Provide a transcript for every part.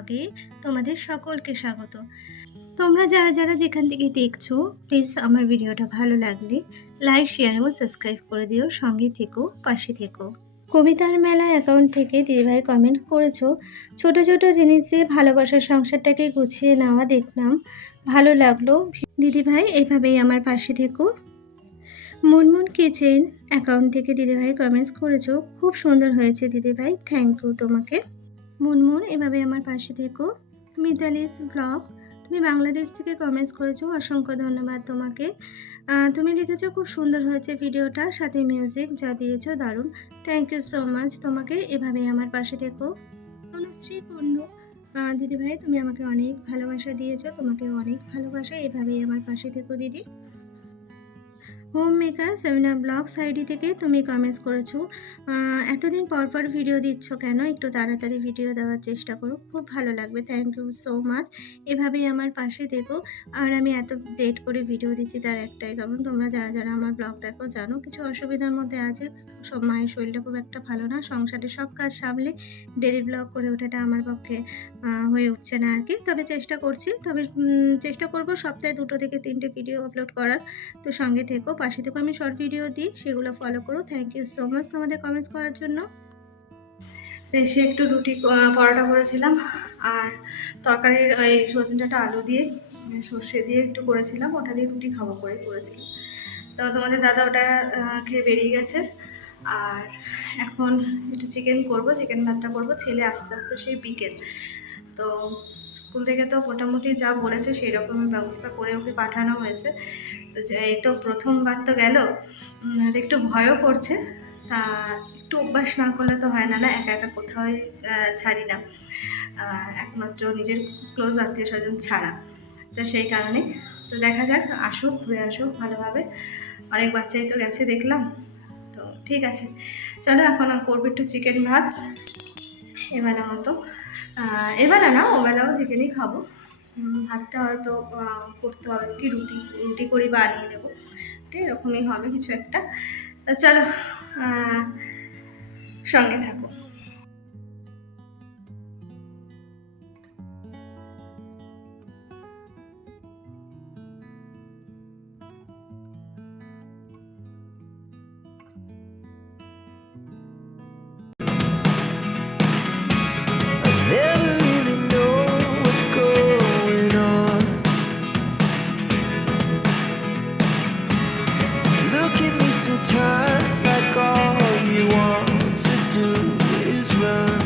ব্লগে তোমাদের সকলকে স্বাগত। তোমরা যারা যারা যেখান থেকে দেখছো, প্লিজ আমার ভিডিওটা ভালো লাগলে লাইক, শেয়ার এবং সাবস্ক্রাইব করে দিও। সঙ্গে থেকো, পাশে থেকো। কবিতার মেলা অ্যাকাউন্ট থেকে দিদিভাই কমেন্ট করেছো, ছোট ছোট জিনিস দিয়ে ভালোবাসার সংসারটাকে গুছিয়ে নেওয়া দেখলাম, ভালো লাগলো। দিদিভাই এভাবেই আমার পাশে থেকো। মুনমুন কিচেন অ্যাকাউন্ট থেকে দিদিভাই কমেন্টস করেছো, খুব সুন্দর হয়েছে দিদিভাই, থ্যাংক ইউ তোমাকে। মুনমুন এভাবে আমার পাশে থেকো। মিতালিস ব্লগ, তুমি বাংলাদেশ থেকে কমেন্টস করেছো, অসংখ্য ধন্যবাদ তোমাকে। তুমি লিখেছো খুব সুন্দর হয়েছে ভিডিওটা, সাথে মিউজিক যা দিয়েছো দারুণ, থ্যাংক ইউ সো মাচ তোমাকে। এভাবেই আমার পাশে থেকো। অনুশ্রী কুণ্ডু, দিদিভাই তুমি আমাকে অনেক ভালোবাসা দিয়েছো, তোমাকে অনেক ভালোবাসা, এভাবেই আমার পাশে থেকো দিদি। Home maker seminar blogs ID থেকে তুমি কমেন্টস করেছো, এতদিন পর পর ভিডিও দিচ্ছ কেন, একটু তাড়াতাড়ি ভিডিও দেওয়ার চেষ্টা করো, খুব ভালো লাগবে, থ্যাংক ইউ সো মাচ। এভাবেই আমার পাশে দেখো। আর আমি এত লেট করে ভিডিও দিচ্ছি তার একটাই কারণ, তোমরা যারা যারা আমার ব্লগ দেখো জানো কিছু অসুবিধার মধ্যে আছে, সব মায়ের শরীরটা খুব একটা ভালো না, সংসারে সব কাজ সামলে ডেলি ব্লগ করে ওঠাটা আমার পক্ষে হয়ে উঠছে না আর কি। তবে চেষ্টা করছি, তবে চেষ্টা করবো সপ্তাহে 2 থেকে 3টে ভিডিও আপলোড করার। তো সঙ্গে থেকো, পাশে থেকো, আমি শর্ট ভিডিও দিই, সেগুলো ফলো করো। থ্যাংক ইউ সো মাচ তোমাদের কমেন্টস করার জন্য। এসে একটু রুটি পরোটা করেছিলাম, আর তরকারির ওই সজনেটা আলু দিয়ে সর্ষে দিয়ে একটু করেছিলাম, ওটা দিয়ে রুটি খাবো করে করেছিলাম। তো তোমাদের দাদা ওটা খেয়ে বেরিয়ে গেছে। আর এখন একটু চিকেন করব, চিকেন ভাতটা করবো, ছেলে আস্তে আস্তে সেই বিকেল। তো স্কুল থেকে তো মোটামুটি যা বলেছে সেই রকমের ব্যবস্থা করে ওকে পাঠানো হয়েছে। তো এই তো প্রথমবার তো গেল, একটু ভয়ও করছে, তা একটু অভ্যাস না করলে তো হয় না, না একা একা কোথাও ছাড়ি না, একমাত্র নিজের ক্লোজ আত্মীয় স্বজন ছাড়া। তো সেই কারণে তো দেখা যাক, আসুক, ঘুরে আসুক ভালোভাবে। অনেক বাচ্চাই তো গেছে দেখলাম। তো ঠিক আছে, চলো এখন করবো একটু চিকেন ভাত এবেলা মতো। এবেলা না, ওবেলাও চিকেনই খাবো। ভাতটা হয়তো করতে হবে কি, রুটি করি বা আনিয়ে নেবো, এরকমই হবে কিছু একটা। চলো সঙ্গে থাকো। Never really know what's going on. Look at me sometimes like all you want to do is run.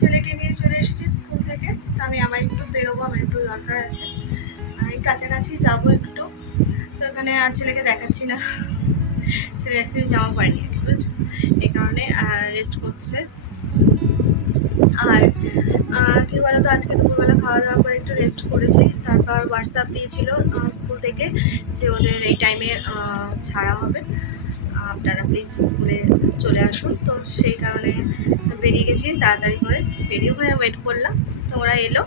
ছেলেকে নিয়ে চলে এসেছি স্কুল থেকে, তো আমি আমার একটু বেরোবো, আমার একটু দরকার আছে, এই কাছাকাছি যাবো একটু। তো এখানে আর ছেলেকে দেখাচ্ছি না, ছেলে অ্যাকচুয়ালি জামা পড়েনি আর কি, বুঝছো, এই কারণে রেস্ট করছে। আর কী বলতো, আজকে দুপুরবেলা খাওয়া দাওয়া করে একটু রেস্ট করেছি, তারপর হোয়াটসঅ্যাপ দিয়েছিল স্কুল থেকে যে ওদের এই টাইমে ছাড়া হবে, আপনারা প্লিজ স্কুলে চলে আসুন। তো সেই কারণে বেরিয়ে গেছি তাড়াতাড়ি করে, বেরিয়ে ওখানে ওয়েট করলাম। তো ওরা এলো,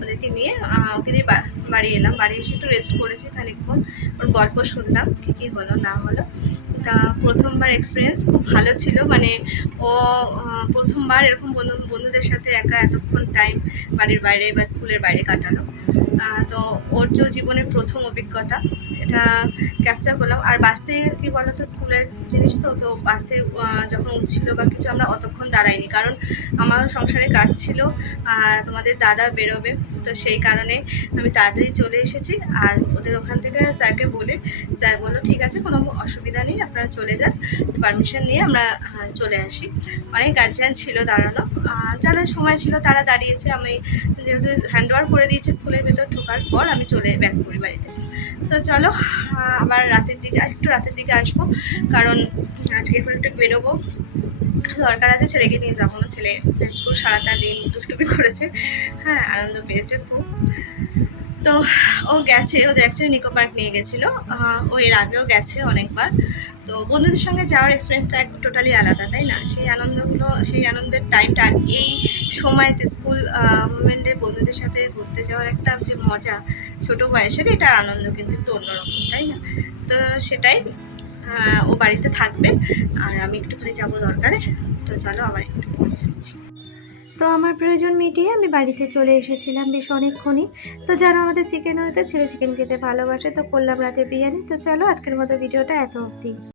ওদেরকে নিয়ে ওকে নিয়ে বাড়ি এলাম। বাড়ি এসে একটু রেস্ট করেছি খানিকক্ষণ, ওর গল্প শুনলাম কী কী হলো না হলো। তা প্রথমবার এক্সপিরিয়েন্স খুব ভালো ছিল, মানে ও প্রথমবার এরকম বন্ধুদের সাথে একা এতক্ষণ টাইম বাড়ির বাইরে বা স্কুলের বাইরে কাটালো। তো ওর যে জীবনের প্রথম অভিজ্ঞতা, এটা ক্যাপচার করলাম। আর বাসে কি বলতো, স্কুলের জিনিস তো বাসে যখন উঠছিল বা কিছু, আমরা অতক্ষণ দাঁড়াইনি, কারণ আমারও সংসারে কাজ ছিল আর তোমাদের দাদা বেরোবে। তো সেই কারণে আমি তাড়াতাড়ি চলে এসেছি। আর ওদের ওখান থেকে স্যারকে বলে, স্যার বললো ঠিক আছে, কোনো অসুবিধা নেই, আপনারা চলে যান। পারমিশন নিয়ে আমরা চলে আসি। অনেক গার্জিয়ান ছিল দাঁড়ানো, যারা সময় ছিল তারা দাঁড়িয়েছে। আমি যেহেতু হ্যান্ড ওভার করে দিয়েছি স্কুলের ভেতর ঢোকার পর, আমি চলে ব্যাক করি বাড়িতে। তো চলো আবার রাতের দিকে, আরেকটু রাতের দিকে আসবো, কারণ আজকে এখন একটু বেরোবো, দরকার আছে, ছেলেকে নিয়ে যাবো না। ছেলে স্কুল সারাটা দিন দুষ্টুমি করেছে, হ্যাঁ আনন্দ পেয়েছে খুব। তো ও গেছে, ওদের অ্যাকচুয়ালি নিকো পার্ক নিয়ে গেছিলো, ও এর আগেও গেছে অনেকবার। তো বন্ধুদের সঙ্গে যাওয়ার এক্সপিরিয়েন্সটা টোটালি আলাদা, তাই না? সেই আনন্দগুলো, সেই আনন্দের টাইমটা, আর এই সময়তে স্কুল মুভমেন্টে বন্ধুদের সাথে ঘুরতে যাওয়ার একটা যে মজা ছোটো বয়সের, এটার আনন্দ কিন্তু একটু অন্যরকম, তাই না? তো সেটাই, ও বাড়িতে থাকবে আর আমি একটুখানি যাবো দরকারে। তো চলো আবার একটু পরে আসছি। তো আমার প্রয়োজন মিটিয়ে আমি বাড়িতে চলে এসেছিলাম বেশ অনেকক্ষণই। তো যারা আমাদের চিকেন হয়তো ছেলে চিকেন খেতে ভালোবাসে, তো করলাম রাতের বিরিয়ানি। তো চলো আজকের মতো ভিডিওটা এত অবধি।